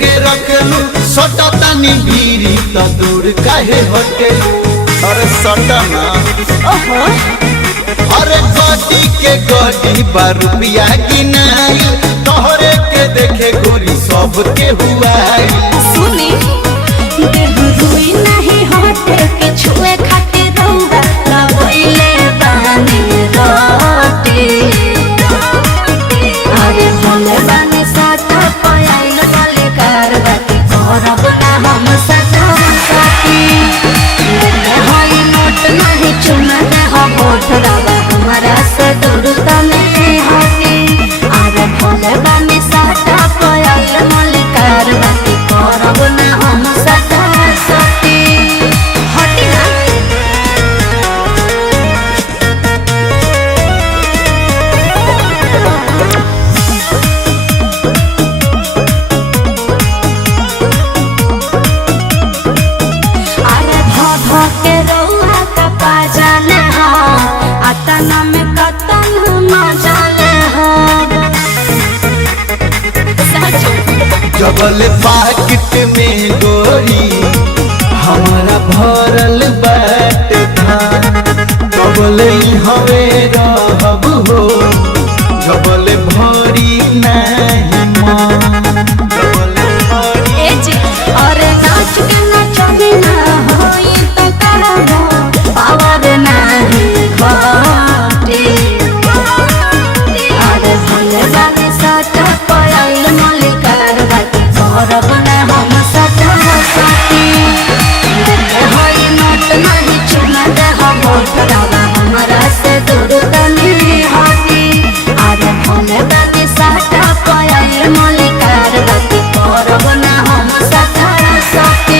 के रखलू सटा तानी भीरी त दूर काहे हटेलू अरे सटा ना अरे गोटी के गोटी रुपया गिनाई तोहरे के देखे गोरी सब के हुआ सुनी रुई नहीं होते के छुए खाते रौदा लगोइले बानी रोटी अरे भले बानी साथा पयाइल वाले कारबाती करब ना हम साथा साथी होई नोट नहीं चुना ना हो होठ रवा हमारा से दूर तने हटी अरे भले बानी साथा पयाइल वाले कारबाती करब ना हम साथा साथी हटी ना अरे भ के रौआ का पाजाना अतना में कतन मजाले सच जबल पाकिट में गोरी हमारा भरल बाट था जबल हवे रहब हो जबल भरी नहीं मां जबल भरी ए जी अरे नाच के नचनी ना होई तो करबो पावर नहीं घटी अरे भले बानी साटा पयाइल मलिकार बाकी करब ना हम साटा साथी होई नोट नहीं चुना दे हम होठरावा हमरा से दूर तनी हटी अरे भले बानी साटा पयाइल मलिकार बाकी करब ना हम साटा साथी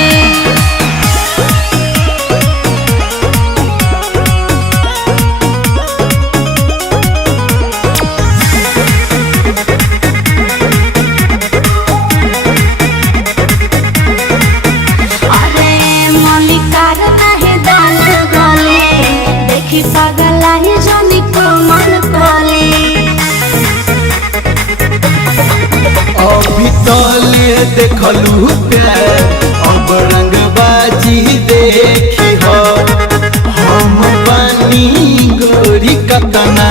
अरे मलिकार नाही दाल गले देखी पगला ही जनी को मन कोले अभी तले देखलू प्यार अब रंगबाजी देखी हो हम बनी गोरी कतना